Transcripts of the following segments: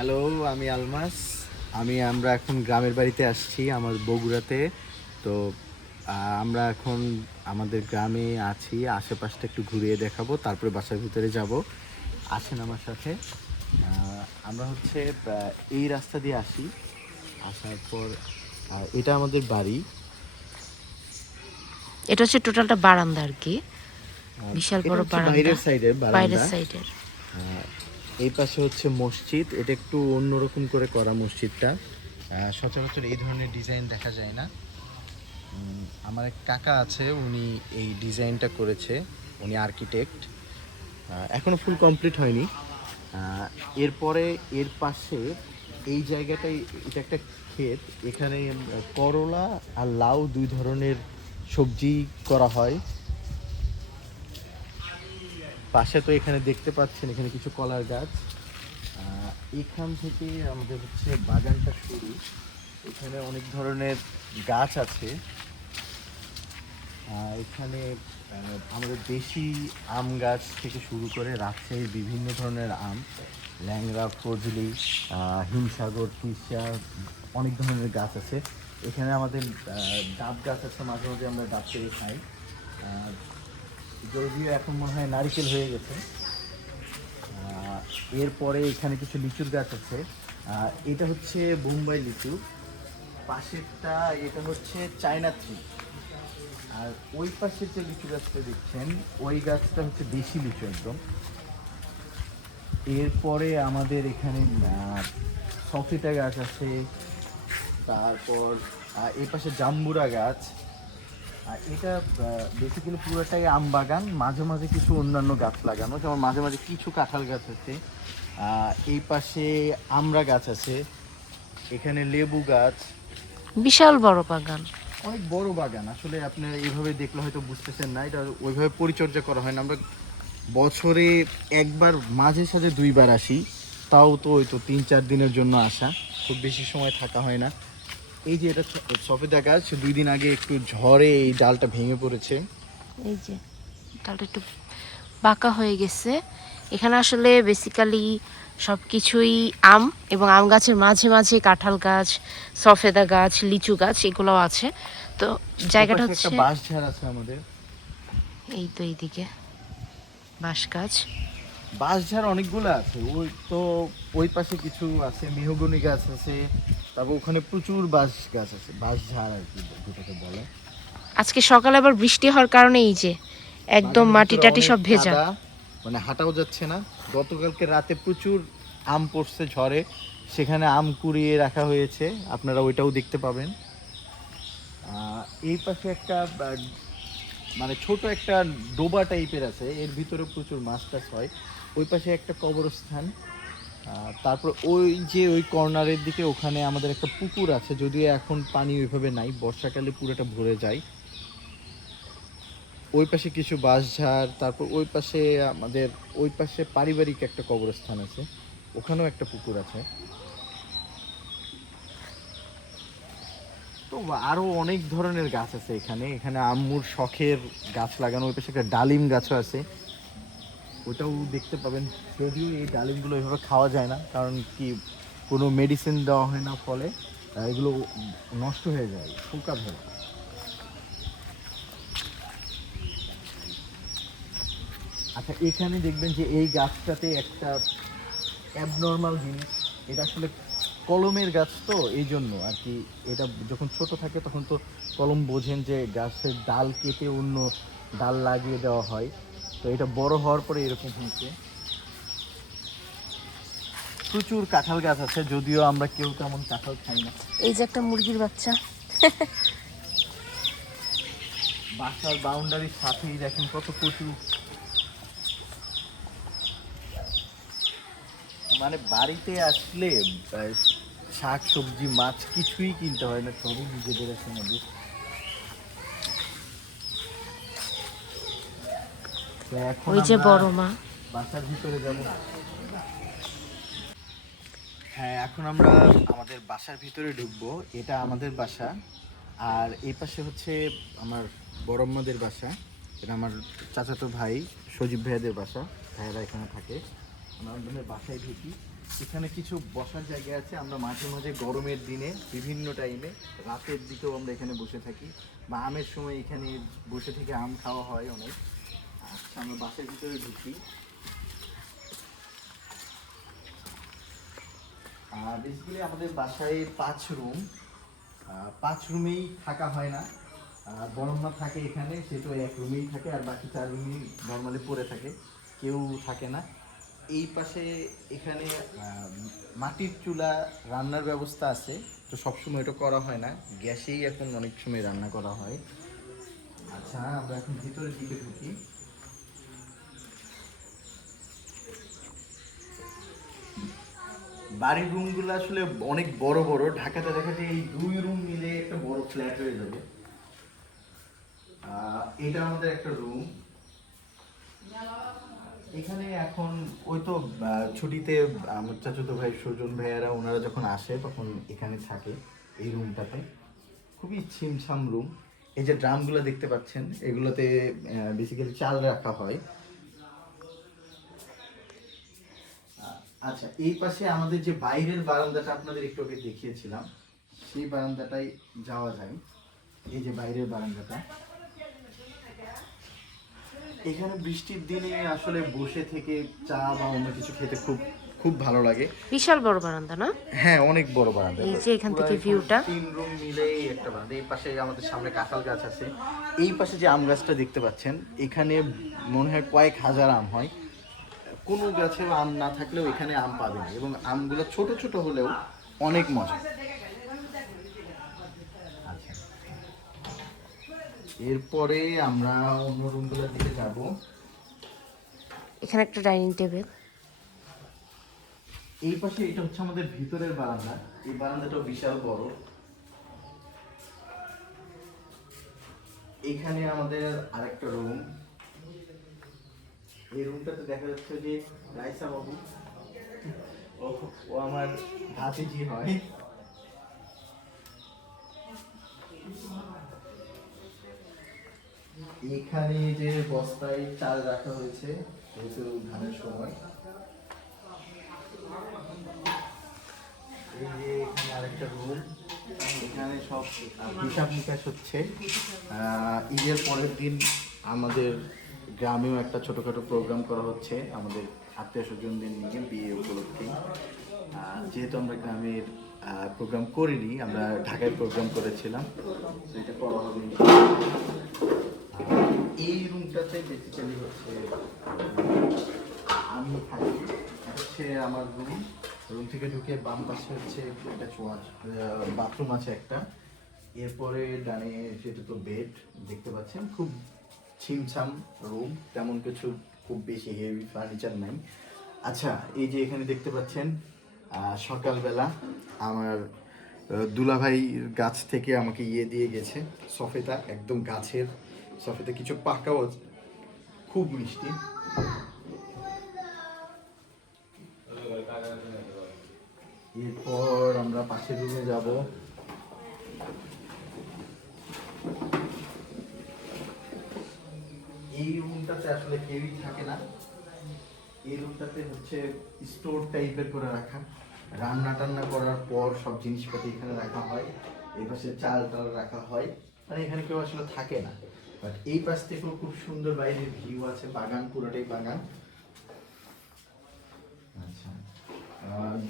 Hello, আমি আলমাস। আমরা এখন গ্রামের বাড়িতে আসছি আমার বগুড়াতে। তো আমরা এখন আমাদের গ্রামে আছি, আশেপাশটা একটু ঘুরিয়ে দেখাবো, তারপরে বাসার ভিতরে যাব। আসেন আমার সাথে। আমরা হচ্ছে এই রাস্তা দিয়ে আসি, আসার পর এটা আমাদের বাড়ি। এটা হচ্ছে টোটালটা বারান্দা আর কি, বিশাল এটা বড় হচ্ছে বারান্দা। বাইরের সাইডের বাইরের বারান্দা। সাইডের এই পাশে হচ্ছে মসজিদ, এটা একটু অন্যরকম করে করা মসজিদটা। সচরাচর এই ধরনের ডিজাইন দেখা যায় না। আমার এক কাকা আছে, উনি এই ডিজাইনটা করেছে, উনি আর্কিটেক্ট। এখনো ফুল কমপ্লিট হয়নি। এরপরে এর পাশে এই জায়গাটাই, এটা একটা ক্ষেত, এখানে করলা আর লাউ দুই ধরনের সবজি করা হয়। পাশে তো এখানে দেখতে পাচ্ছেন এখানে কিছু কলার গাছ। এখান থেকে আমাদের হচ্ছে বাগানটা শুরু। এখানে অনেক ধরনের গাছ আছে। এখানে আমাদের দেশি আম গাছ থেকে শুরু করে রাজশাহীর বিভিন্ন ধরনের আম, ল্যাংড়া, ফজলি, হিমসাগর, তিসা, অনেক ধরনের গাছ আছে। এখানে আমাদের ডাব গাছ আছে, মাঝে মাঝে আমরা ডাব পেরে খাই। যদিও এখন মনে হয় নারিকেল হয়ে গেছে। এরপরে এখানে কিছু লিচুর গাছ আছে। এটা হচ্ছে বোম্বাই লিচু। পাশেরটা এটা হচ্ছে চায়না থ্রি। আর ওই পাশের যে লিচু গাছটা দেখছেন, ওই গাছটা হচ্ছে দেশি লিচু একদম। এরপরে আমাদের এখানে সফিটা গাছ আছে। তারপর এই পাশে জাম্বুরা গাছ। আর এটা বেসিক্যালি পুরোটাই আম বাগান, মাঝে মাঝে কিছু অন্যান্য গাছ লাগানো, যেমন মাঝে মাঝে কিছু কাঁঠাল গাছ আছে। এই পাশে আমড়া গাছ আছে, এখানে লেবু গাছ। বিশাল বড় বাগান। অনেক বড় বাগান, আসলে আপনারা এইভাবে দেখলে হয়তো বুঝতেছেন না, এটা ওইভাবে পরিচর্যা করা হয় না। আমরা বছরে একবার, মাঝে সাঝে দুইবার আসি, তাও তো ওই তো 3-4 দিনের জন্য আসা, খুব বেশি সময় থাকা হয় না। এই যে এটা সফেদা গাছ, 2 দিন আগে একটু ঝড়ে এই ডালটা ভেঙে পড়েছে। এই যে ডালটা একটু বাঁকা হয়ে গেছে। এখানে আসলে বেসিক্যালি সব কিছুই আম, এবং আম গাছের মাঝে মাঝে কাঁঠাল গাছ, সফেদা গাছ, লিচু গাছ এগুলোও আছে। তো জায়গাটা ওপাশে একটা হচ্ছে বাঁশ ঝাড় আছে আমাদের। এই তো এইদিকে বাঁশ গাছ। বাঁশঝাড় অনেকগুলো আছে, ওই তো ওই পাশে কিছু আছে, মেহগনি গাছ আছে। তারপর ওখানে প্রচুর বাঁশ গাছ আছে, বাঁশঝাড় আর কি যেটাকে বলে। আজকে সকালে আবার বৃষ্টি হওয়ার কারণে এই যে একদম বাগানের মাটি ভিতরে টাটি অনেক সব ভেজা। কাদা, মানে হাঁটাও যাচ্ছে না। গতকালকে রাতে প্রচুর আম পড়ছে ঝড়ে, সেখানে আম কুড়িয়ে রাখা হয়েছে, আপনারা ওইটাও দেখতে পাবেন। এই পাশে একটা মানে ছোট একটা ডোবা টাইপের আছে, এর ভিতরে প্রচুর মাছ টাছ হয়। ওই পাশে একটা কবরস্থান। তারপর ওই যে ওই কর্নারের দিকে ওখানে আমাদের একটা পুকুর আছে, যদিও এখন পানি ওইভাবে নাই, বর্ষাকালে পুরোটা ভরে যায়। ওই পাশে কিছু বাঁশঝাড়, তারপর ওই পাশে আমাদের ওই পাশে পারিবারিক একটা কবরস্থান আছে, ওখানেও একটা পুকুর আছে। তো আরো অনেক ধরনের গাছ আছে এখানে। এখানে আম্মুর শখের গাছ লাগানো, ওই পাশে একটা ডালিম গাছও আছে, ওটাও দেখতে পাবেন। যদিও এই ডালিমগুলো এভাবে খাওয়া যায় না, কারণ কি কোনো মেডিসিন দেওয়া হয় না, ফলে এগুলো নষ্ট হয়ে যায়, পোকা ধরে। আচ্ছা, এখানে দেখবেন যে এই গাছটাতে একটা অ্যাবনর্মাল জিনিস, এটা আসলে কলমের গাছ, তো এই জন্য আর কি। এটা যখন ছোট থাকে তখন তো কলম বোঝেন যে গাছের ডাল কেটে অন্য ডাল লাগিয়ে দেওয়া হয়, তো এটা বড় হওয়ার পরে এরকম হয়েছে। প্রচুর কাঁঠাল গাছ আছে, যদিও আমরা কেউ তেমন কাঁঠাল খাই না। এই যে একটা মুরগির বাচ্চা। বাসার বাউন্ডারির সাথেই দেখেন কত কচু, মানে বাড়িতে আসলে শাক সবজি মাছ কিছুই কিনতে হয় না, সবই নিজেদের আছে আমাদের। তো এখন ওই যে আমরা বড় মা। বাসার ভিতরে যাব। হ্যাঁ, এখন আমরা আমাদের বাসার ভিতরে ঢুকবো, এটা আমাদের বাসা। আর এই পাশে হচ্ছে আমার বড়ম্মাদের বাসা, এটা আমার চাচাতো ভাই সজীব ভাইয়াদের বাসা, ভাইয়ারা এখানে থাকে। আমরা আমাদের বাসায় ঢুকি। এখানে কিছু বসার জায়গা আছে। আমরা মাঝে মাঝে গরমের দিনে বিভিন্ন টাইমে রাতের দিকেও আমরা এখানে বসে থাকি, বা আমের সময় এখানে বসে থেকে আম খাওয়া হয় অনেক। আচ্ছা, আমরা বাসের ভিতরে ঢুকি। বেসিক্যালি আমাদের বাসায় 5 রুম, 5 রুমেই থাকা হয় না। বড়ম্মা থাকে এখানে, সে তো এক রুমেই থাকে, আর বাকি 4 রুমই নর্মালি পড়ে থাকে, কেউ থাকে না। এই পাশে এখানে মাটির চুলা রান্নার ব্যবস্থা আছে, তো সবসময় এটা করা হয় না, গ্যাসেই এখন অনেক সময় রান্না করা হয়। আচ্ছা, আমরা এখন ভিতরের দিকে ঢুকি। বাড়ির রুমগুলো আসলে অনেক বড় বড়, ঢাকাতে দেখাতে এই 2 রুম মিলে একটা বড় ফ্ল্যাট হয়ে যাবে। এটা আমাদের একটা রুম। এখানে এখন ওই তো ছুটিতে আমার চাচাতো ভাই সুজন ভাইয়ারা ওনারা যখন আসে তখন এখানে থাকে এই রুমটাতে। খুবই ছিমছাম রুম। এই যে ড্রামগুলো দেখতে পাচ্ছেন, এগুলোতে বেসিক্যালি চাল রাখা হয়। আচ্ছা, এই পাশে আমাদের যে বাইরের বারান্দাটা আপনাদের একটু আগে দেখিয়েছিলাম, সেই বারান্দাটাই যাওয়া যায়। এই যে বাইরের বারান্দাটা, এখানে বৃষ্টির দিনে আসলে বসে থেকে চা বা অন্য কিছু খেতে খুব খুব ভালো লাগে। বিশাল বড় বারান্দা না? হ্যাঁ, অনেক বড় বারান্দা। এই যে এখান থেকে পুরো ভিউটা, 3 রুম মিলেই একটা বারান্দা। এই পাশে আমাদের সামনে কাঁঠাল গাছ আছে। এই পাশে যে আম গাছটা দেখতে পাচ্ছেন, এখানে মনে হয় কয়েক হাজার আম হয়। কোনো গাছে আম না থাকলেও এখানে আম পাবেন, এবং আমগুলো ছোট ছোট হলেও অনেক মজা। আচ্ছা, এরপরে আমরা অন্য রুমগুলোর দিকে যাব। এখানে একটা ডাইনিং টেবিল। এই পাশে এটা হচ্ছে আমাদের ভিতরের বারান্দা। এই বারান্দাটাও বিশাল বড়। এখানে আমাদের আরেকটা রুম। এই রুমটাতে দেখা যাচ্ছে যে রাইসা বাবু, ও ও আমার ভাতিজি হয়। এখানে যে বস্তায় চাল রাখা হয়েছে, যেহেতু ধানের সময়। এই যে এখানে আরেকটা রুম। এখানে সব হিসাব নিকাশ হচ্ছে। ঈদের পরের দিন আমাদের গ্রামেও একটা ছোটোখাটো প্রোগ্রাম করা হচ্ছে আমাদের আত্মীয় স্বজনদের নিয়ে, বিয়ে উপলক্ষে। যেহেতু আমরা গ্রামের প্রোগ্রাম করিনি, আমরা ঢাকায় প্রোগ্রাম করেছিলাম, সেটা করা হবে। এই রুমটাতে বেসিক্যালি হচ্ছে আমি থাকি। হচ্ছে আমার রুম। রুম থেকে ঢুকে বাম পাশে হচ্ছে একটা বাথরুম আছে একটা। এরপরে ডানে সেটা তো বেড দেখতে পাচ্ছেন। খুব ছিমছাম রুম, তেমন কিছু খুব বেশি হেভি ফার্নিচার নাই। আচ্ছা, এই যে এখানে দেখতে পাচ্ছেন সকালবেলা আমার দুলাভাই গাছ থেকে আমাকে দিয়ে গেছে সফেদা, একদম গাছের সফেদা, কিছু পাকাও আছে, খুব মিষ্টি। এরপর আমরা পাশের রুমে যাব। এই রুমটাতে আসলে কেউই থাকে না। এই রুমটাতে হচ্ছে স্টোর টাইপের করে রাখা, রান্না টান্না করার পর সব জিনিসপাতি এখানে রাখা হয়। এই পাশে চাল টাল রাখা হয়, মানে এখানে কেউ আসলে থাকে না। বাট এই পাশ থেকেও খুব সুন্দর বাইরের ভিউ আছে, বাগান, পুরোটাই বাগান। আচ্ছা,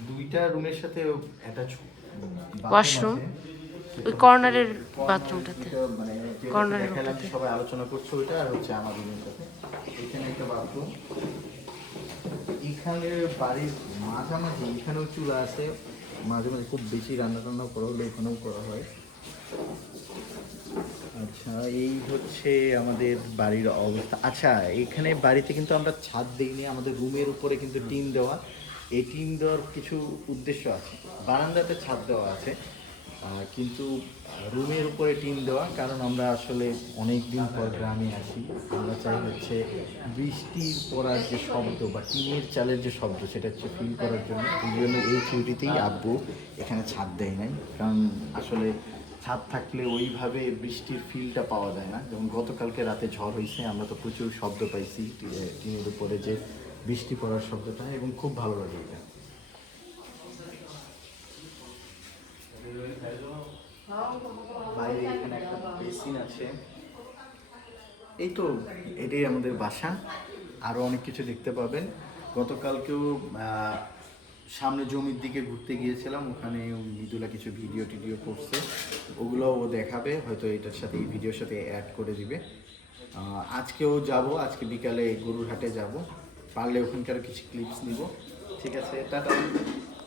দুইটা রুমের সাথে অ্যাটাচ ওয়াশরুম ওই কর্নারের বাথরুমটাতে, মানে কর্নারের দেখালাম সবাই আলোচনা করছে ওইটা, আর হচ্ছে আমার রুমের সাথে এখানে একটা বাথরুম। এখানে বাড়ির মাঝামাঝি এখানেও চুলা আছে, মাঝে মাঝে খুব বেশি রান্না টান্না করা হলে এখানেও করা হয়। আচ্ছা, এই হচ্ছে আমাদের বাড়ির অবস্থা। আচ্ছা, এখানে বাড়িতে কিন্তু আমরা ছাদ দিইনি, আমাদের রুমের উপরে কিন্তু টিন দেওয়া। এই টিন দেওয়ার কিছু উদ্দেশ্য আছে। বারান্দাতে ছাদ দেওয়া আছে, কিন্তু রুমের উপরে টিন দেওয়া কারণ আমরা আসলে অনেক দিন পর গ্রামে আসি। আমরা চাই হচ্ছে বৃষ্টির পড়ার যে শব্দ বা টিনের চালের যে শব্দ, সেটা হচ্ছে ফিল করার জন্য। এই জন্য এই ছুটিতেই আব্বু এখানে ছাদ দেয় নাই, কারণ আসলে ছাদ থাকলে ওইভাবে বৃষ্টির ফিলটা পাওয়া যায় না। যেমন গতকালকে রাতে ঝড় হয়েছে, আমরা তো প্রচুর শব্দ পাইছি টিনের উপরে যে বৃষ্টি পড়ার শব্দটা, এবং খুব ভালো লাগে এটা। বেসিন আছে। এই তো এটাই আমাদের বাসা। আরও অনেক কিছু দেখতে পাবেন। গতকালকেও সামনে জমির দিকে ঘুরতে গিয়েছিলাম, ওখানে মৃদুলা কিছু ভিডিও টিডিও করছে, ওগুলো ও দেখাবে, হয়তো এটার সাথে এই ভিডিওর সাথে অ্যাড করে দিবে। আজকেও যাব, আজকে বিকালে গরুর হাটে যাব, পারলে ওখানকার কিছু ক্লিপস নিব। ঠিক আছে, টাটা।